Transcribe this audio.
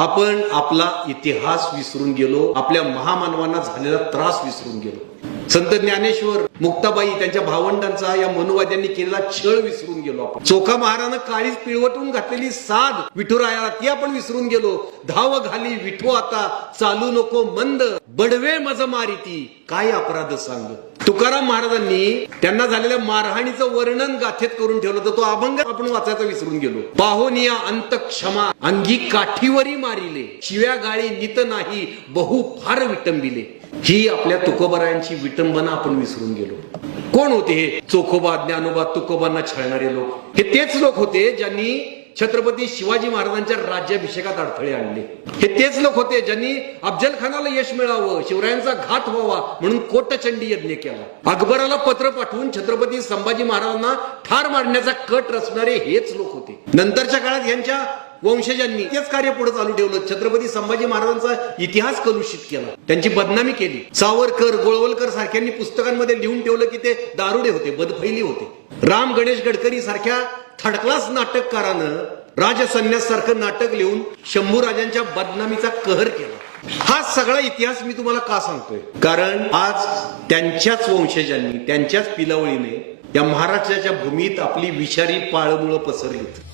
आपण आपला इतिहास विसरून गेलो, आपल्या महामानवांना झालेला त्रास विसरून गेलो. संत ज्ञानेश्वर, मुक्ताबाई, त्यांच्या भावंडांचा या मनुवाद्यांनी केलेला छळ विसरून गेलो आपण. चोखा महारानं काळीच पिळवटून घातलेली साध विठुरायाला ती आपण विसरून गेलो. धाव घाली विठू आता चालू नको मंद, बडवे मज मारिती काय अपराध सांग. तुकाराम महाराजांनी त्यांना झालेल्या मारहाणीचं वर्णन गाथेत करून ठेवलं, तर तो अभंग आपण वाचायचा विसरून गेलो. पाहोनिया अंत क्षमा अंगी काठीवरी मारिले, शिव्या गाळी नित नाही बहु फार विटंबिले. ही आपल्या तुकोबारायांची विटंबना आपण विसरून गेलो. कोण होते हे चोखोबा, ज्ञानोबा, तुकोबांना छळणारे लोक? हे तेच लोक होते ज्यांनी छत्रपती शिवाजी महाराजांच्या राज्याभिषेकात अडथळे आणले. हे तेच लोक होते ज्यांनी अफजल खानाला यश मिळावं, शिवरायांचा घात व्हावा म्हणून कोटचंडी यज्ञ केला. अकबराला पत्र पाठवून छत्रपती संभाजी महाराजांना ठार मारण्याचा कट रचणारे हेच लोक होते. नंतरच्या काळात यांच्या वंशजांनी तेच कार्य पुढे चालू ठेवलं. छत्रपती संभाजी महाराजांचा इतिहास कलुषित केला, त्यांची बदनामी केली. सावरकर, गोळवलकर सारख्यांनी पुस्तकांमध्ये लिहून ठेवलं की ते दारुडे होते, बदफैली होते. राम गणेश गडकरी सारख्या थर्ड क्लास नाटककारानं राजसन्यास सारखं नाटक लिहून शंभू राजांच्या बदनामीचा कहर केला. हा सगळा इतिहास मी तुम्हाला का सांगतोय? कारण आज त्यांच्याच वंशजांनी, त्यांच्याच पिलावळीने या महाराष्ट्राच्या भूमीत आपली विषारी पाळमुळं पसरलीत.